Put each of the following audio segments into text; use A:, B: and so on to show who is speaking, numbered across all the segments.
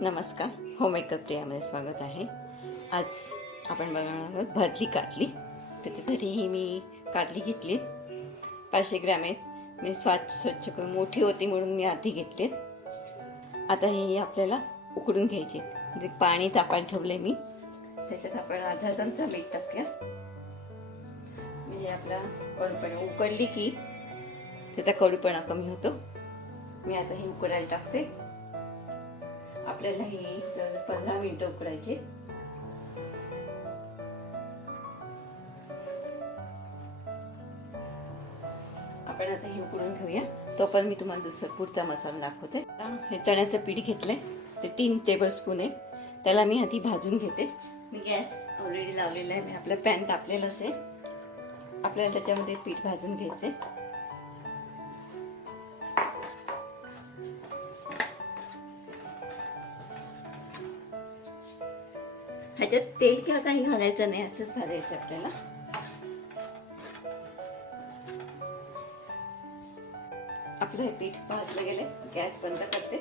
A: नमस्कार. हो मेकअप प्रियामध्ये स्वागत आहे. आज आपण बनवणार आहोत भरली काटली. त्याच्यासाठी ही मी काटली घेतली. पाचशे ग्रॅम आहे. मी स्वच्छ स्वच्छ करून मोठी होती म्हणून मी आधी घेतली. आता ही आपल्याला उकडून घ्यायची. म्हणजे पाणी तापायला ठेवले मी. त्याच्यात आपण अर्धा चमचा मीठ टाकूया. म्हणजे आपला कडूपणा उकडली की त्याचा कडूपणा कमी होतो. मी आता ही उकडायला टाकते. आपल्याला हे पंधरा मिनिटं उकडायचे. आपण आता हे उकडून घेऊया. तो पण मी तुम्हाला दुसरा पुढचा मसाला दाखवते. हे चण्याचं पीठ घेतलंय. ते तीन टेबल स्पून आहे. त्याला मी आधी भाजून घेते. मी गॅस ऑलरेडी लावलेला आहे. मी आपलं पॅन तापलेलंच आहे. आपल्याला त्याच्यामध्ये पीठ भाजून घ्यायचे ह्याच्यात तेल किंवा काही घालायचं नाही असंच भाजायचं आपल्याला. आपलं हे पीठ भाजलं गेलं गॅस बंद करते.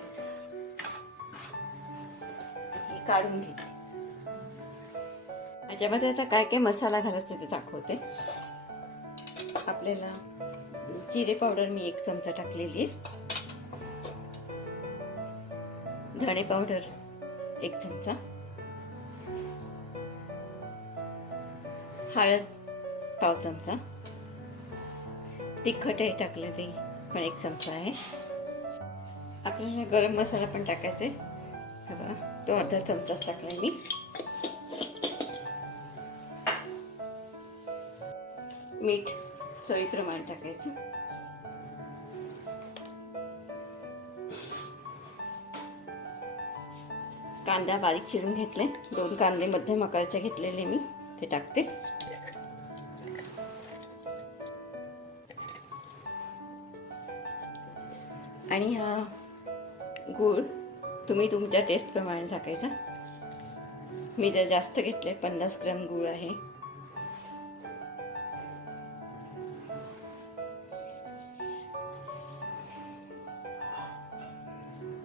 A: हे काढून घेते. ह्याच्यामध्ये आता काय काय मसाला घालायचा ते दाखवते. आपल्याला जिरे पावडर मी एक चमचा टाकलेली आहे. धणे पावडर एक चमचा. हळद पाव चमचा. तिखट टाकलं ते पण एक चमचा आहे. आपल्याला गरम मसाला पण टाकायचा आहे. बघा तो अर्धा चमचाच टाकला मी. मीठ चवीप्रमाणे टाकायचं. कांदा बारीक चिरून घेतले दोन कांदे मध्यम आकाराचे घेतलेले मी ते टाकते. आणि हा गूळ तुम्ही तुमच्या टेस्टप्रमाणे टाकायचा मी जर जास्त घेतले पन्नास ग्राम गूळ आहे.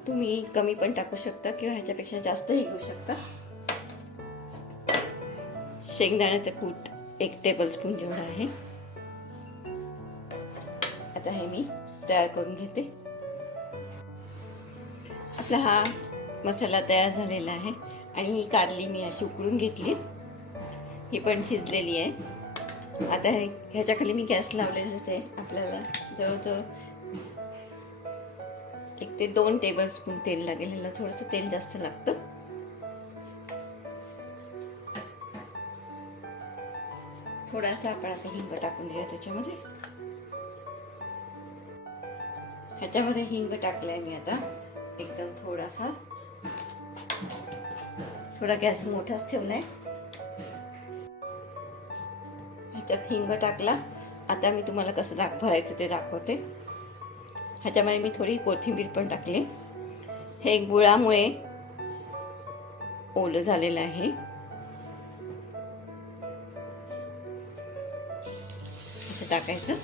A: तुम्ही कमी पण टाकू शकता किंवा ह्याच्यापेक्षा जास्तही घेऊ शकता. शेंगदाण्याचं कूट एक टेबल स्पून जेवढं आहे. आता हे मी तयार करून घेते. आपला हा मसाला तयार झालेला आहे. आणि ही कारली मी अशी उकळून घेतली. ही पण शिजलेली आहे. आता हे ह्याच्याखाली मी गॅस लावलेलाच आहे आपल्याला. जवळजवळ एक ते दोन टेबल स्पून तेल लागेल ह्याला थोडंसं तेल जास्त लागतं. थोडासा आपण आता हिंग टाकून देऊया त्याच्यामध्ये. ह्याच्यामध्ये हिंग टाकलाय मी आता. एकदम थोडासा. थोडा गॅस मोठाच ठेवलाय. ह्याच्यात हिंग टाकला. आता मी तुम्हाला कसं दाख भरायचं ते दाखवते. ह्याच्यामध्ये मी थोडी कोथिंबीर पण टाकली. हे गुळामुळे ओलं झालेलं आहे. असं टाकायचं.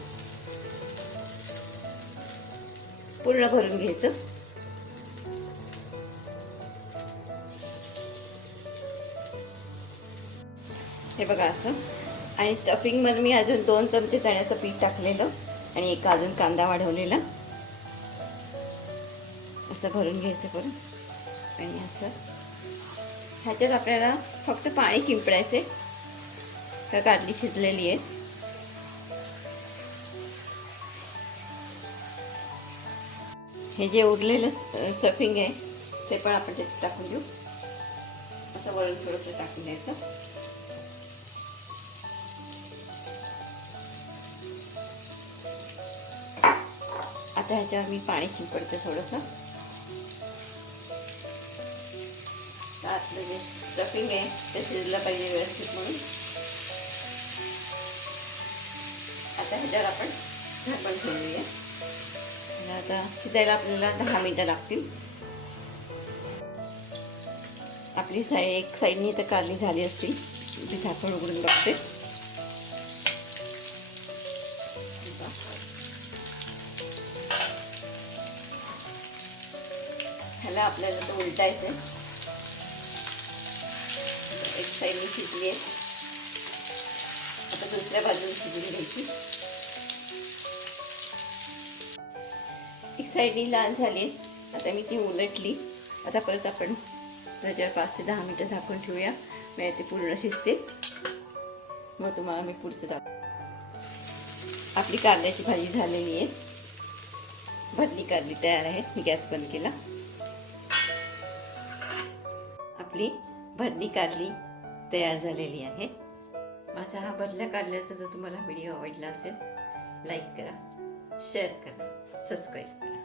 A: पूर्ण भरून घ्यायचं. हे बघा असं. आणि स्टफिंगमध्ये मी अजून दोन चमचे चण्याचं पीठ टाकलेलं आणि एक अजून कांदा वाढवलेला. असं भरून घ्यायचं करून. आणि असं. ह्याच्यात आपल्याला फक्त पाणी शिंपडायचे तर कारली शिजलेली आहे. हे जे उरलेलं स्टफिंग आहे ते पण आपण त्याच्यात टाकून देऊ. असं वरून थोडंसं टाकून द्यायचं. आता ह्याच्यावर मी पाणी शिंपडते थोडंसं. आतलं जे स्टफिंग आहे ते शिजलं पाहिजे व्यवस्थित म्हणून. आता ह्याच्यावर आपण झाकण ठेवूया. आता शिजायला आपल्याला दहा मिनटं लागतील. आपली साई एक साईडनी तर कारली झाली असती. ती झाकण उघडून बघते. ह्याला आपल्याला तो उलटायचं आहे एक साईडने शिजली आहे. आता दुसऱ्या बाजूने शिजून घ्यायची. एक साईडनी लाल झाली आता मी ती उलटली. आता परत आपण त्याच्यावर पाच ते दहा मिनटं झाकून ठेवूया. म्हणजे ते पूर्ण शिजते. मग तुम्हाला मी पुढचं दाख आपली कारल्याची भाजी झालेली आहे. भरली कारली तयार आहे. मी गॅस बंद केला. आपली भरणी कारली तयार झालेली आहे. माझा हा भरल्या कारल्याचा जर तुम्हाला व्हिडिओ आवडला असेल लाईक करा शेअर करा सबस्क्राईब करा.